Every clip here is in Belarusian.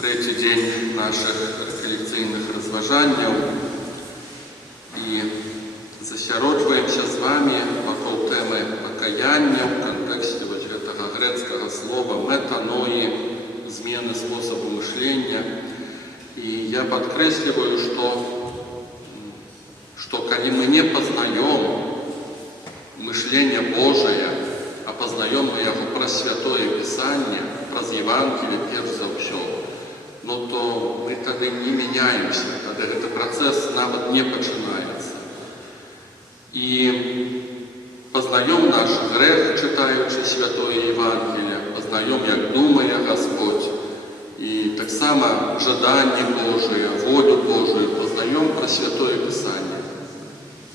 Третий день наших колекційних розважанняў і засяроджваемся з вами вакол тэмы пакаяння ў кантэксце гэтага грэцкага слова метаноі, змены способу мышлення. И я подкресливаю, что коли мы не познаем мышление Божие, а познаем мы его про Святое Писание, про Евангелие, перш за все, но то мы тогда не меняемся, тогда этот процесс навод не начинается. И познаем наш грех, читаючи Святое Евангелие, познаем, как думая Господь, и так само жадание Божие, волю Божию познаем про Святое Писание.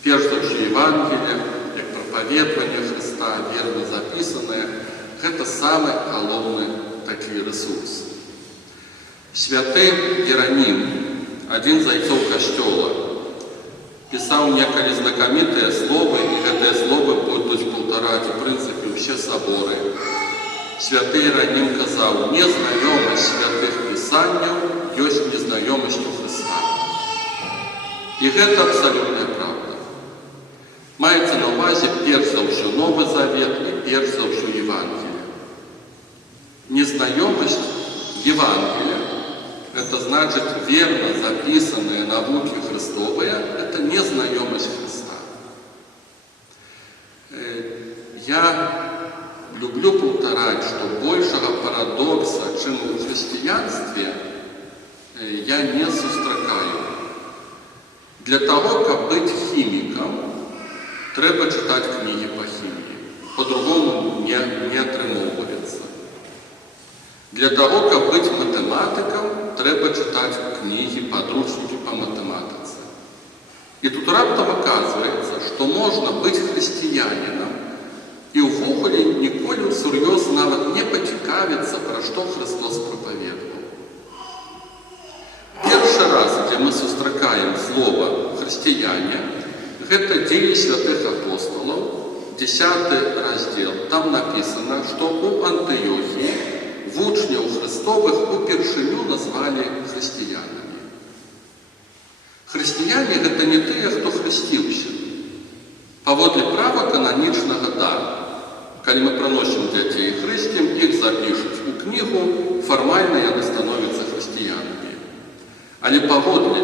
Перш за все Евангелие, как проповедование Христа, верно записанное, это самый головный такой ресурс. Святый Иероним, один з зайцов Костела, писал некоторые знакомитые слова, и эти слова будут повторять, в принципе, все соборы. Святый Иероним казал, незнаемость святых Писаний есть незнаемость у Христа. И это абсолютная правда. Мається на увазі перш за все Новый Завет и перш за все Евангелие. Незнаемость Евангелия, это значит верно записанные науки Христовые, это незнаемость Христа. Я люблю повторять, что большего парадокса, чем в христианстве, я не сустракаю. Для того, как быть химиком, треба читать книги по химии. По-другому не отрымовывается. Для того, как быть математиком, треба читать книги, подручники по математике. И тут раптом оказывается, что можно быть христианином и увогуле ніколи всерьез навіть не поцікавиться, про что Христос проповедовал. Первый раз, где мы сустракаем слово «христиане», это «Деяния святых апостолов», 10 раздел. Там написано, что у Антиохии вучняў Христовых упершыню назвали христианами. Христиане – это не те, кто хрестился. Паводле права каноничного да. Когда мы проносим детей и христим, их запишут в книгу, формально они становятся христианами. Але паводле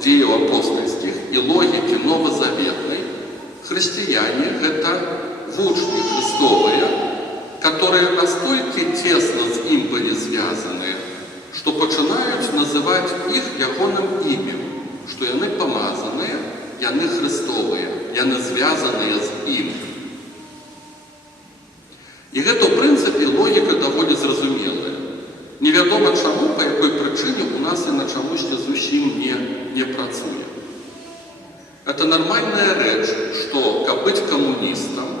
дзеяў апостольских и логики новозаветной, христиане – это вучни Христовые, которые настолько тесно с им были связаны, что начинают называть их ягоным именем, что яны помазанные, яны Христовые, яны связанные с им. И это, в принципе, логика довольно зразумелая. Невядома чаму, по какой причине у нас и на чамусь зусім не працуе. Это нормальная речь, что, как быть коммунистом,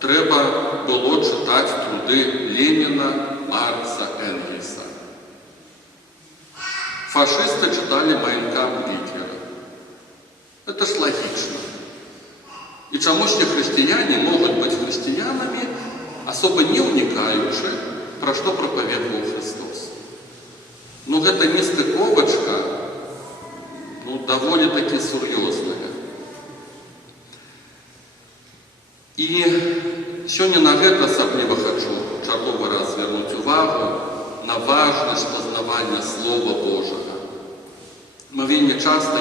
треба было читать труды Ленина, Маркса, Энгельса. Фашисты читали «Майн кампф» Гитлера. Это ж логично. И чамусь христиане могут быть христианами, особо не уникаючи, про что проповедовал Христос. Но это нестыковочка, довольно-таки серьезная. И сегодня на это особливо хочу черговый раз вернуть увагу на важность познавания Слова Божьего. Мы вельми часто,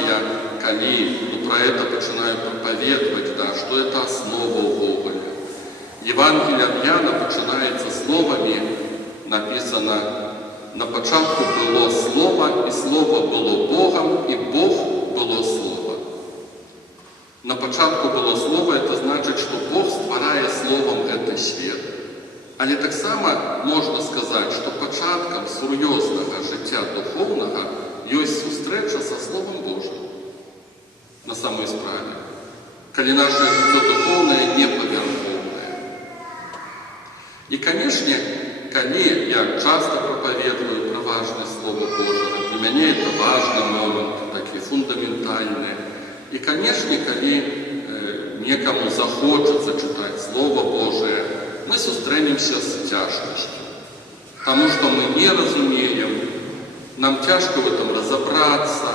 коли про это начинаю проповедовать, что это основа увогуле. Евангелие от Яна починається словами, написано, на початку було Слово, і Слово було Богом, і Бог було Слово. На початку було Слово, это значит, что Бог створяє Словом этот свет. Але так само можна сказати, що початком серйозного життя духовного є зустріча со Словом Божим. На самой справе. Коли наше життя духовне не поверховне. И, конечно, коли я часто проповедую про важное Слово Божие, для меня это важный момент, такие фундаментальные. И, конечно, коли некому захочется читать Слово Божие, мы сустремимся с тяжкостью, потому что мы не разумеем Нам тяжко в этом разобраться,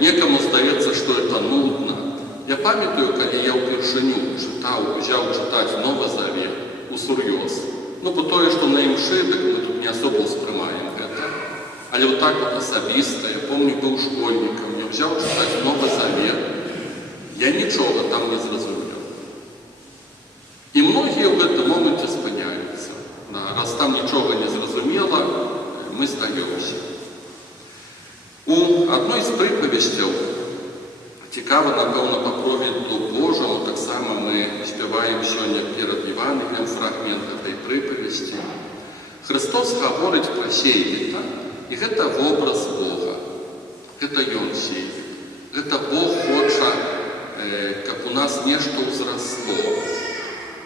некому здаецца, что это нудно. Я памятаю, когда я впершыню взял читать Новый Завет усур'ёз. Ну, по тое, что на імшы, так мы тут не особо успрымаем это. Але вот так вот особисто, я помню, был школьником, я взял читать Новый Завет, я ничего там не зразумел. И многие в этом моменте спыняются. Да, раз там ничего не зразумела, мы сдаемся. У одной з приповістей, цікаво, напевно, по провіду Божому, так само ми співаємо сьогодні перед Євангелієм фрагмент этой приповісті. Христос говорить про сеятеля, і це образ Бога. Це Ён сеет. Це Бог хоче, как у нас нечто узросло,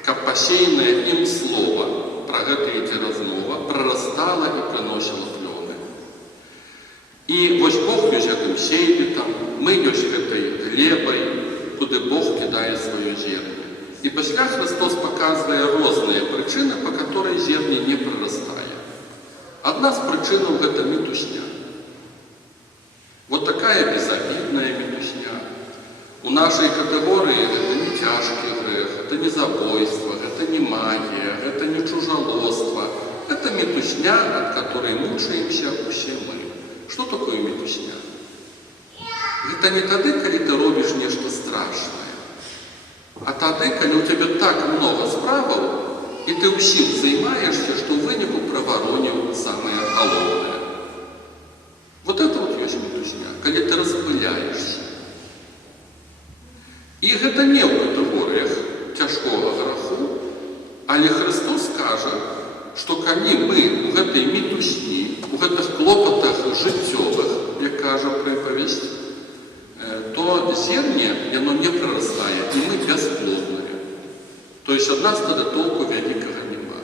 как посеянное им слово, про это идти размова, прорастало и приносило плоды. И вот Бог есть этим сеятелем, мы есть этой глебой, куда Бог кидает свое зерно. И после Христос показывает разные причины, по которой зерно не прорастает. Одна из причин – это метушня. Вот такая безобидная метушня. У нашей категории это не тяжкий грех, это не забойство, это не магия, это не чужелоство. Это метушня, от которой мучаемся все мы. Что такое метушня? Это не тогда, когда ты робишь нечто страшное, а тогда, когда у тебя так много справов, и ты усім займаешься, что в вынику проворонил самое головное. Вот это вот есть метушня, когда ты распыляешься. І гэта не ў катэгорыях цяжкога граху, але Христос кажа, што калі мы ў гэтай мітусні, у гэтых клопатах жыццёвых, як кажа прыпавесць, то зерне, яно не прарастае, і мы бясплодныя. То есть ад нас тады толку вялікага няма.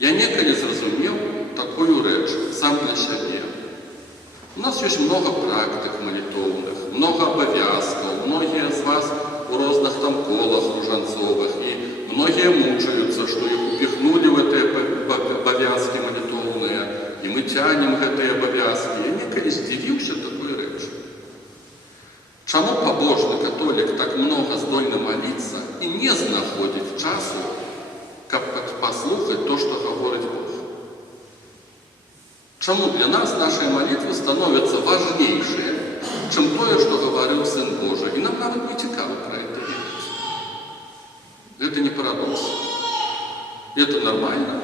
Я некалі зразумеў такую рэч сам для сябе. У нас есть много практик молитовных, много обовязков, многие из вас у разных там колах ружанцовых, и многие мучаются, что их упихнули в эти обовязки молитовные, и мы тянем эти обовязки. Я некогда здивился такой речи. Чему побожный католик так много здольно молиться и не знаходить часу, как послухать то, что говорит Бог? Чему для нас наши молитвы становятся важнейшие, чем то, что говорил Сын Божий. И нам навіть не цікаво про это видеть. Это не парадокс. Это нормально.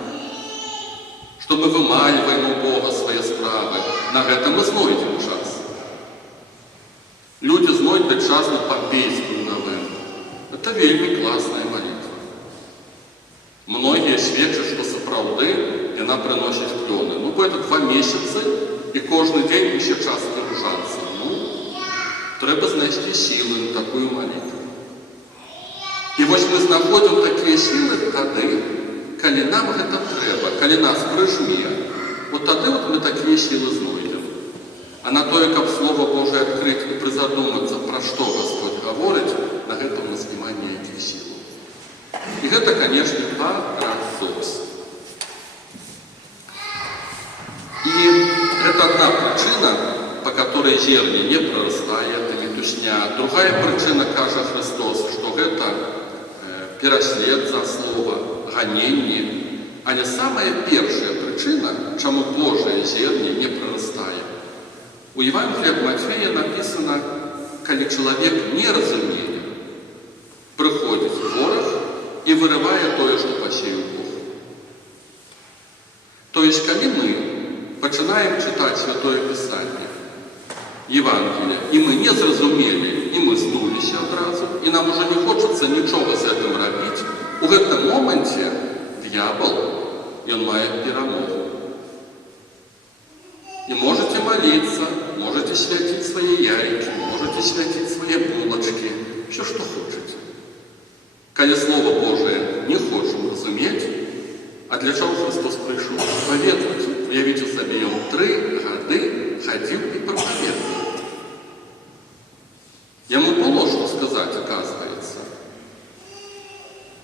Что мы вымаливаем у Бога свои справы. На это мы знойдем час. Люди знойдут час на Помпейскую новину. Это вельми классная молитва. Многие сведчат, что сапраўды она приносит плоды. Ну, это 2 месяца, и каждый день еще час ружаться. Ну, треба знайти силы на такую молитву. И вот мы находим такие силы тогда, когда нам это треба, когда нас прижме. Вот тогда вот мы такие силы знойдем. А на то, как Слово Божие открыть и призадуматься, про что Господь говорит, на это у нас нема никаких сил. И это, конечно, парадокс. И это одна причина, по которой зерне не прорастает, это метушня. Другая причина, каже Христос, что это переслед за слово, гонение. А не самая первая причина, чему Божие зерне не прорастает. У Евангелия от Матфея написано, когда человек не разумеет, приходит ворог и вырывает то, что посеял Бог. То есть, когда мы начинаем читать Святое Писание, Евангелие, и мы не зразумели, и мы сдулись одразу, и нам уже не хочется ничего с этим робить, в этом моменте дьявол, и он мает перемогу. И можете молиться, можете святить свои яйки, можете святить свои булочки, все, что хотите. Когда Слово Божие не хочем разуметь, а для чего Христос пришел? Проповедовать. Уявите себе, он 3 года ходил и проповедовал. Ему было что сказать, оказывается.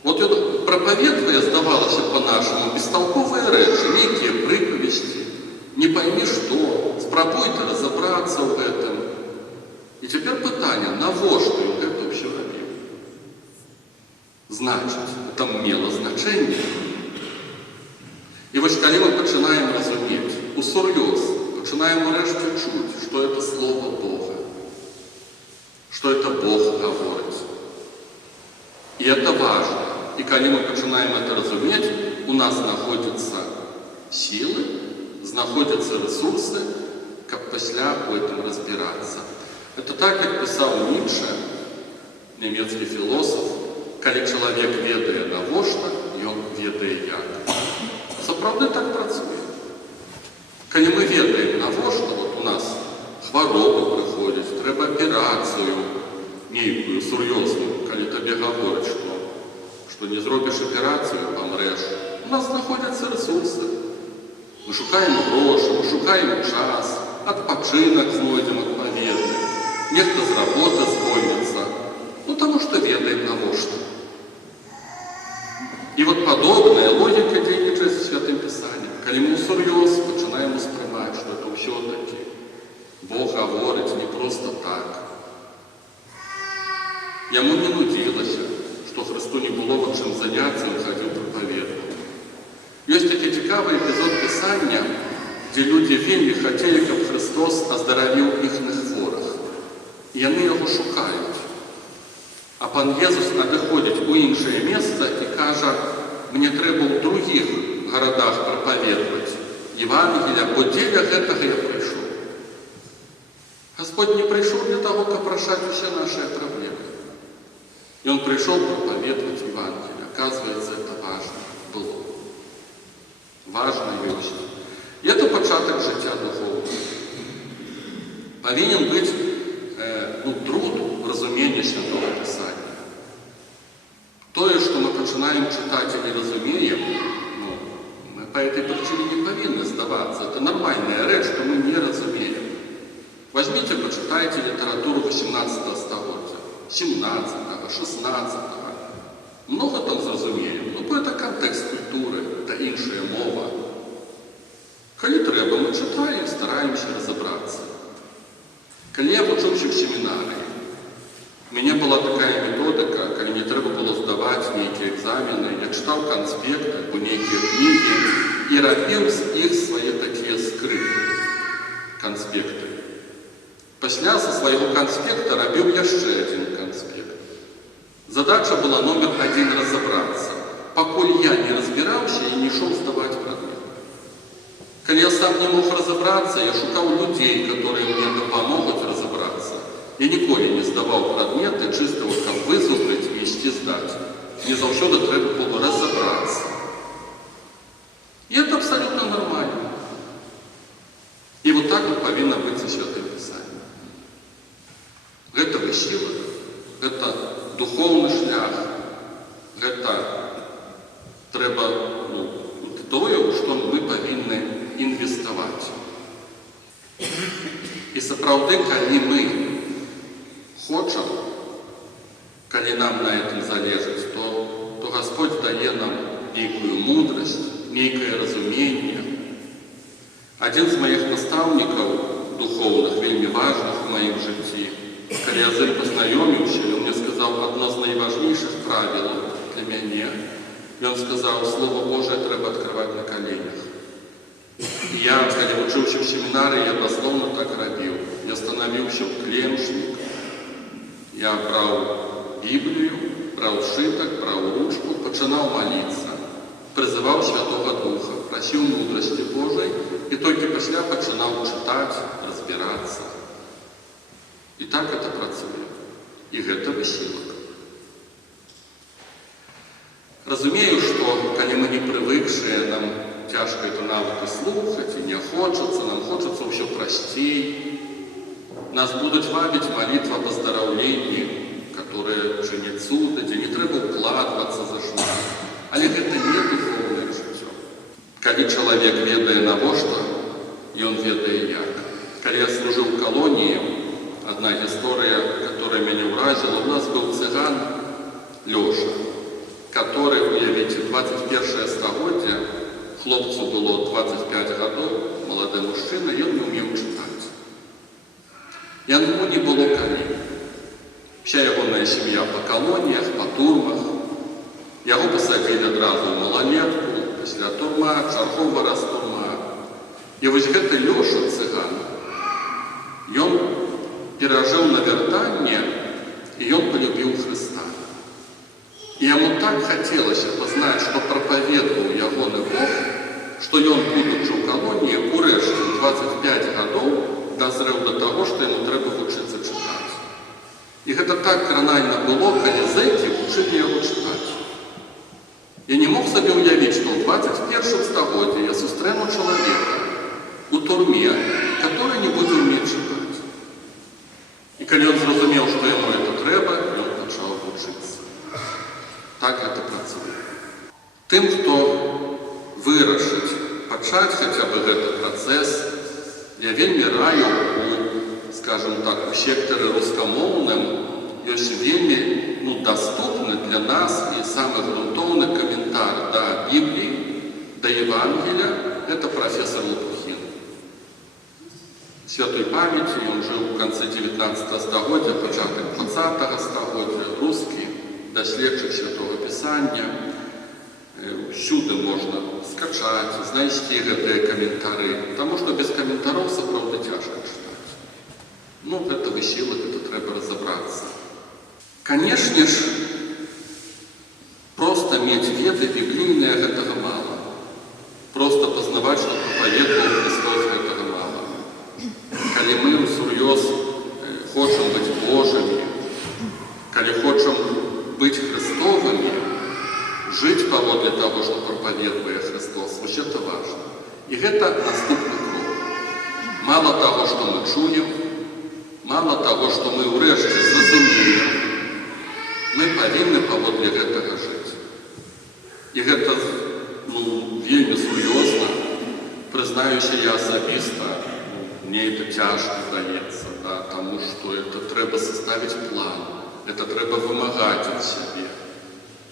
Вот проповедуя, сдавалось по-нашему, бестолковые речи, некие приповести. навошта ён гэта ўсё рабіў. Значыць, там мела значэнне. І вось калі мы пачынаем разумець, усур'ёз, пачынаем урэшце чуць, што это Слово Бога, што это Бог гаворыць. І это важно. І калі мы пачынаем это разумець, у нас знаходзяцца сілы, знаходзяцца ресурсы, каб пасля ў этом разбірацца. Это так, як пісаў Ніцше, нямецкі філосаф, калі чалавек ведае навошта, ён ведае як. Сапраўды так працуе. Калі мы ведаем навошта, вот у нас хвароба прыходзіць, трэба аперацыю нейкую сур'ёзную, калі табе гавораць, што не зробіш аперацыю, памрэш. У нас знаходзяцца ресурсы. Мы шукаем грошы, мы шукаем час, адпачынак знойдзем адпаведны. Нехта з работы звольніцца, таму што ведаем навошта. І вот падобная логіка дзейнічае з Святым Пісаннем. Калі мы ўсур'ёз пачынаем успрымаць, што это ўсё-такі Бог гаворыць не проста так. Яму не нудзілася, што Хрысту не было чым заняцца, ён хадзіў прапаведаваў. Ёсць такі цікавы эпізод Пісання, дзе людзі вельмі хацелі, каб Христос аздаравіў іхных хворых. І яны яго шукаюць. А пан Езус надыходзіць у іншае месца і кажа: мне трэба ў другіх гарадах прапаведаваць Евангелія, бо дзеля гэтага я прыйшоў. Господь не прыйшоў для таго, каб рашаць усе нашыя праблемы. Ён прыйшоў прапаведаваць Евангелие. Оказывается, это важно было. Важно ёсць. І это пачатак жыцця духовного. Павінен быць труд в разумении Святого Писания. Тое, што мы пачынаем чытаць і не разумеем, мы по этой причине не павінны здавацца. Это нормальная рэч, што мы не разумеем. Возьмите, почитайте литературу 18 стагоддзя, 17-го, 16-го. Много там зразумеем, бо это контекст культуры, это іншая мова. Калі трэба, мы чытаем, стараемся разобрацца. Калі я вучыўся в семінарыі, у мяне была такая методика, калі мне трэба было здаваць нейкія экзамены, я чытаў канспекты або нейкія кнігі і рабіў з іх свае такія скрыпты, канспекты. Пасля са свайго канспекта рабіў яшчэ адзін канспект. Задача была номер 1 разобрацца. Пакуль я не разбіраўся і не ішоў здаваць прадмет. Калі я сам не мог разобрацца, я шукаў людзей, которые мне дапамогуць разобрацца. Я ніколі не здаваў прадметы чыста, каб вызубрыць і ісці здаць. Мне заўсёды трэба было разобрацца. І это абсолютно нормально. І вот так вот павінна быць са Святым Пісаннем. Гэта высілак, гэта духоўны шлях, гэта трэба тое, у што мы павінны інвеставаць. І сапраўды, калі мы хочам, калі нам на этом залежыць, то Господь дае нам нейкую мудрасць, нейкае разуменне. Адзін з маіх настаўнікаў духоўных, вельмі важных у маім жыцці, калі я з ім пазнаёміўся, ён мне сказаў адно з найважнейшых правілаў для мяне. Ён сказаў: Слово Божие трэба адкрываць на каленях. І я, калі вучыўся в семінарыі, я даслоўна так рабіў. Я станавіўся ў клемшнік, я браў Біблію, браў сшытак, браў ручку, пачынаў маліцца, прызываў Святого Духа, прасіў мудрасці Божай і толькі пасля пачынаў чытаць, разбірацца. І так это працуе. І гэта высілак. Разумею, што калі мы не прывыкшыя, нам цяжка это нават і слухаць, і не хочацца, нам хочацца ўсё прасцей. Нас будуць вабіць малітва аб аздараўленні, которая чыніць цуды, дзе не трэба укладвацца за шмат. Але гэта не духоўнае жыццё. Калі чалавек ведае навошта, ён ведае як. Калі я служыў у калоніі, одна гісторыя, которая мяне ўразіла, у нас быў цыган Лёша, который, уявіце, 21 стагоддзя, хлопцу было 25 гадоў, малады мужчына, ён не ўмеў чытаць. Яму не было калі. разбураная сям'я па калоніях, па турмах. Яго пасадзілі адразу ў малалетку, пасля турма, чарговы раз турма. І вось гэты Лёша цыган, ён перажыў навяртанне, і ён полюбіў Хрыста. І яму так хацелася пазнаць, што прапаведаваў ягоны Бог, што ён, будучы ў калоніі, урэшце 25 гадоў дазрэў да таго, што яму трэба вучыцца чытаць. І гэта так кранальна было, калі зэкі вучылі яго чытаць. Я не мог сабе ўявіць, што ў 21 стагоддзі я сустрэну чалавека у турме, который не будзе ўмець чытаць. І калі ён зразумеў, што яму это трэба, ён пачаў вучыцца. Так гэта працуе. Тым, хто вырашыць пачаць хаця бы гэты працэс, я вельмі раю скажем так, у сектары рускамоўным ёсць вельмі даступны для нас і самы грунтоўны каментар да Бібліі, да Евангелия, это профессор Лопухін. Святой памяти, он жил в конце 19 стагоддзя, пачатак 20 стагоддзя, русский, даследчык Святого Пісання. Всюды можна скачаць, знайсці гэтыя каментары, потому што без каментароў сапраўды цяжка чытаць. Гэта высілак, это трэба разабрацца. Канешне ж, проста мець веды біблійныя гэтага мала. Проста пазнаваць, што прапаведаваў Христос, гэтага мала. Калі мы ўсур'ёз хочам быць Божымі, калі хочам быць Христовымі, жыць паводле таго, што прапаведуе Христос, вось гэта важна. І гэта наступны крок. Мала таго, што мы чуем, мала таго, што мы ўрэшце зразумеем, мы павінны паводле гэтага жыць. І гэта вельмі сур'ёзна, прызнаюся я асабіста, мне это цяжка даецца, таму што это трэба составіць план, это трэба вымагаць ад сябе.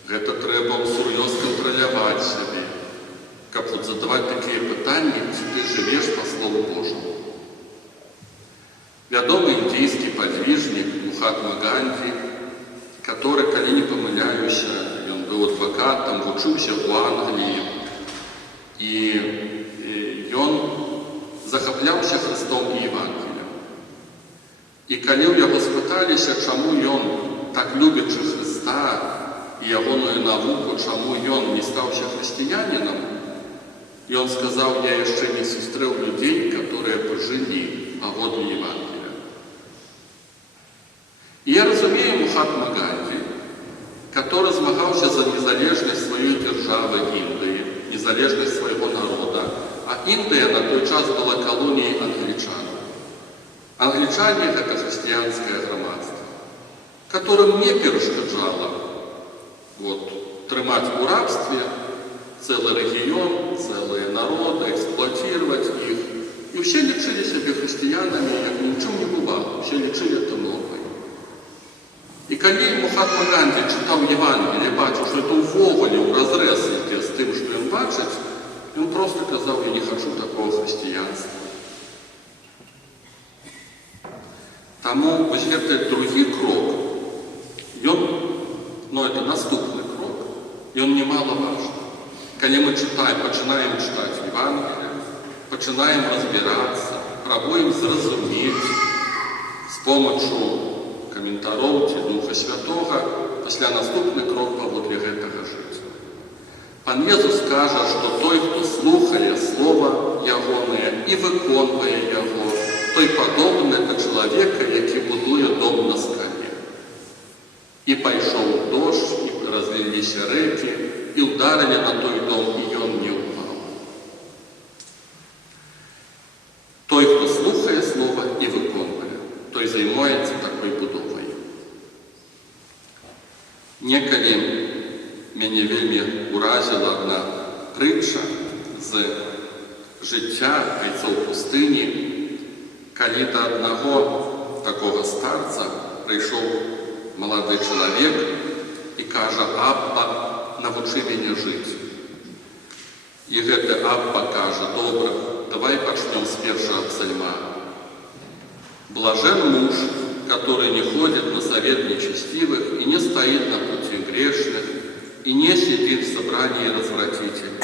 Гэта трэба ўсур'ёз кантраляваць сябе, каб задаваць такія пытанні, ці ты жывеш па Слову Божаму. Вядомы індзійскі падвижнік Махатма Ганді, который, калі не памыляюся, ён быў адвакатам, вучыўся ў Англіі, і ён захапляўся Христом і Евангеліем. І калі ў яго спыталіся, чаму ён, так любячы Христа, і ягоную навуку, чаму ён не стаўся хрысціянінам, ён сказаў: я яшчэ не сустрэў людзей, которые пажылі паводле Евангелия. І я разумею Махатма Ганді, который змагаўся за незалежнасць сваёй дзяржавы Індыі, незалежнасць свайго народа, а Індыя на той час была калоніяй англічан. Англічане — гэта хрысціянскае грамадства, которым не перашкаджала трымаць у рабстве целый рэгіён, цэлыя народы, эксплуатировать их. І все лічылі сябе хрысціянамі, як нічым не бывало, все лічылі это нормай. І калі Махатма Ганді чытаў Евангелие, бачыў, што это ўвогуле ўразрэз ідзе з тым, што ён бачыць, ён просто казаў: я не хачу такого хрысціянства. Таму вось гэты другі крок, это наступны крок, ён немалаважны. Калі мы пачынаем чытаць Евангелие, пачынаем разбірацца, пробуем зразумець з помощью каментароў ці Духа Святога, пасля наступны крок паводле гэтага жыць. Пан Езус кажа, што той, хто слухае слова ягонае і выконвае яго, той падобны да чалавека, які будуе дом на скале. І пайшоў дождж, і разліліся рэкі, і ўдарылі на той дом, і ён не ўпаў. Той, хто слухае слова і выконвае, той займаецца такой будовай. Некалі мяне вельмі уразіла адна прытча з жыцця айцоў пустыні, калі да аднаго такога старца прыйшоў малады чалавек і кажа: Абба, навучы мяне жыць. І гэты Абба кажа: добра, давай пачнём з першага псальма. Блажен муж, который не ходит на совет нечестивых и не стоит на пути грешных, и не сидит в собрании развратителей.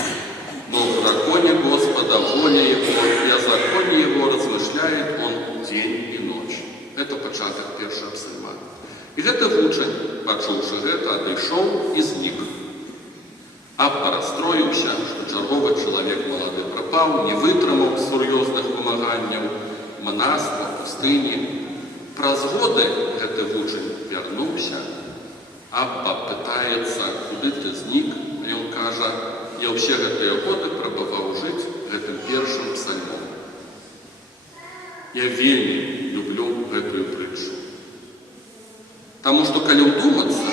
Но в законе Господа воля Его, и о законе Его размышляет Он день и ночь. Это початок першого псальма. І гэты вучань, пачуўшы гэта, адышоў і знік. Абба расстроіўся, што чарговы чалавек малады прапаў, не вытрымаў сур'ёзных вымаганняў манаства, пустыні. Праз годы гэты вучань вярнуўся. Абба пытаецца, куды ты знік, і ён кажа: я ўсе гэтыя годы прабаваў жыць гэтым першым псальмом. Я вельмі люблю гэтую прытчу. Таму што калі ўдумацца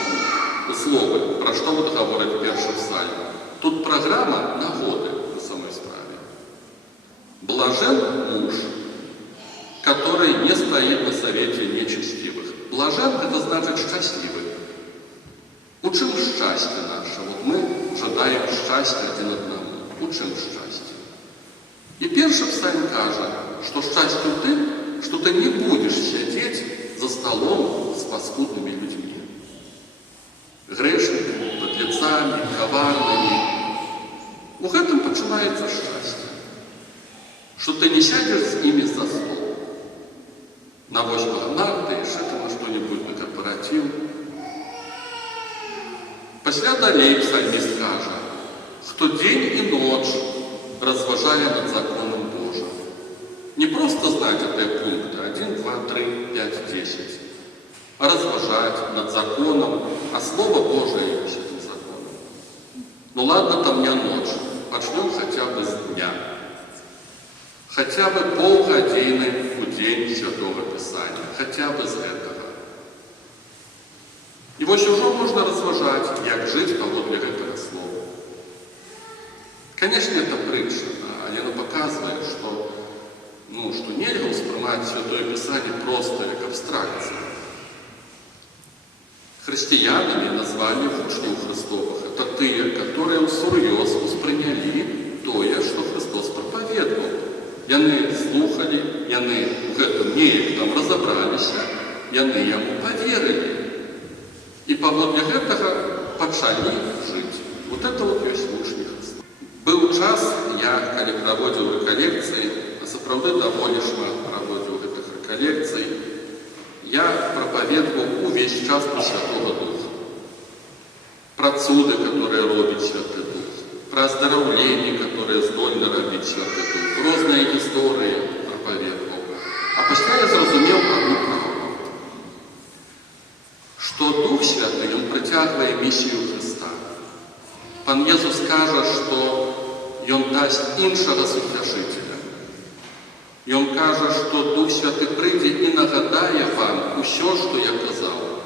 у словы, пра што вот гаворыць першы псальм, тут праграма на годы на самой справе. Блажен муж, который не стоит на совете нечестивых. Блажен – это значит счастливый. У чым счастье наше? Вот мы жадаем счастья один одному. У чым счастье? И першы псальм кажа, что счастье тым, что ты не будешь сидеть за столом с паскудными людьми. Грешниками, подлецами, коварными. У гэтым пачынаецца счастье. Что ты не сядешь с ними за стол. На 8 марта, яшчэ там на что-нибудь на корпоратив. Пасля далей псальміст кажа, кто день и ночь разважали над законом Божьим. Не просто знать эти пункты 1, 2, 3, 5, 10, а разважать над законом, а Слово Божие есть этим законом. Ну ладно, там не ночь, начнем хотя бы с дня. Хотя бы полгодины в день Святого Писания, хотя бы з этого. І вось ужо можна разважаць, як жыць паводле гэтага слова. Конечно, это притча, але она показывает, что нельзя воспринимать Святое Писание просто как абстракцию. Христианами назвали учнів Христовых. Это те, которые всерьез восприняли то, что Христос проповедовал. Яны слухали, яны в этом неяк там разобрались, яны ему поверили. И поводле этого пачалі жить. Вот это вот есть учні Христа. Был час, я, коли проводил реколекции, а сапраўды даволі шмат проводил гэтых реколекций, я проповедовал увесь час про Святого Духа. Про цуды, которые робит Святый Дух. Про оздоровление, которое здольно робить Святый Дух. Разные истории проповедовал. А после я зразумел одну правду. Что Дух Святый, Он притягивает миссию Христа. Пан Езус скажет, что Он даст іншого Суцяжителя. И Он каже, что Дух Святый прийде и нагадає вам усё, что я казав.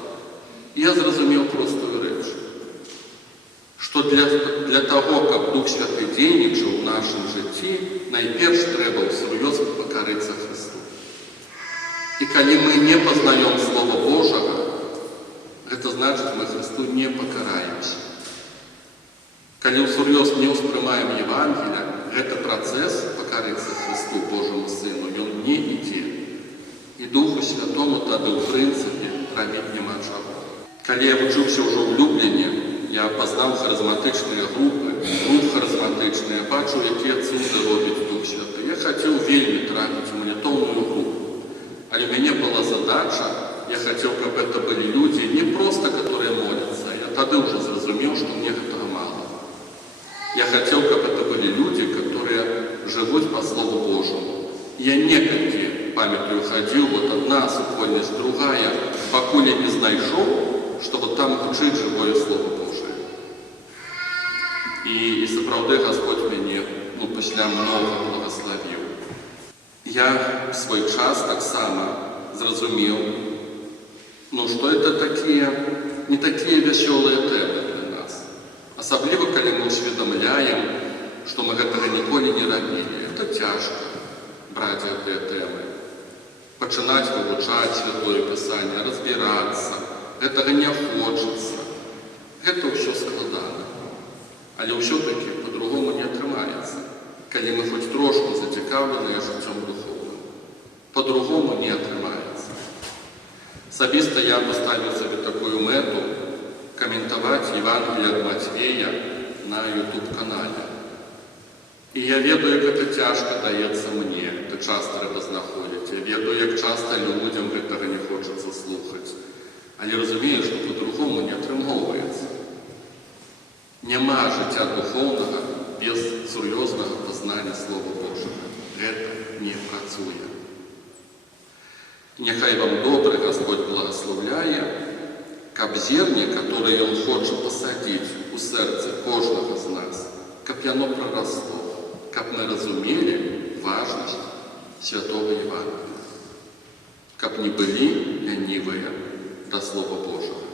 И я зразумел простую речь. Что для того, как Дух Святый дзейнічаў в нашем житті, найперш трэба всерьез покориться Христу. И когда мы не познаем Слово Божьего, это значит, мы Христу не покараемся. Когда всерьез не воспринимаем Евангелие, это процесс покориться Христу, Божьему Сыну, и он не идет. И Духу Святому тогда, в принципе, робить нема чего. Когда я учился уже в Люблине, я познал харизматичные группы, харизматичные, бачу, какие цуды робит Дух Святый. Я хотел вельми трапить в молитовную группу. А у меня была задача, я хотел, чтобы это были люди, не просто, которые молятся. Я тогда уже зрозумел, что мне этого мало. Я хотел, чтобы это были люди, которые живут по Слову Божьему. Я некогда, памятью ходил, вот одна супольность, другая, покуль я не знайшов, чтобы там учить живое Слово Божие. И сапраўды Господь меня, после много благословил. Я в свой час так само зразумел, что это не такие веселые темы для нас. Особливо, когда мы усведомляем, что мы этого николи не робили. Это тяжко брать эти темы. Починать вивчать Святое Писание, разбираться. Этого не хочется. Это все складано. Але все-таки по-другому не атрымаецца, калі мы хоць трошку зацікаўленыя жыццём духовным. По-другому не атрымаецца. Асабіста я паставіў сабе такую мэту каментаваць Евангелие ад Матвея на YouTube-канале. І я ведаю, як гэта цяжка даецца мне, гэта час трэба знаходзіць. Я ведаю, як часта людзям гэтага не хочацца слухаць. Але разумею, што по-другому не атрымоўваецца. Няма жыцця духоўнага без сур'ёзнага пазнання Слова Божага. Гэта не працуе. Няхай вам добры Господь благословляе, каб зерне, которое Он хоча пасадзіць у сэрцы кожнага з нас, каб яно прарасло, каб мы разумелі важнасць Святого Евангелия, каб не былі лянівыя да Слова Божага.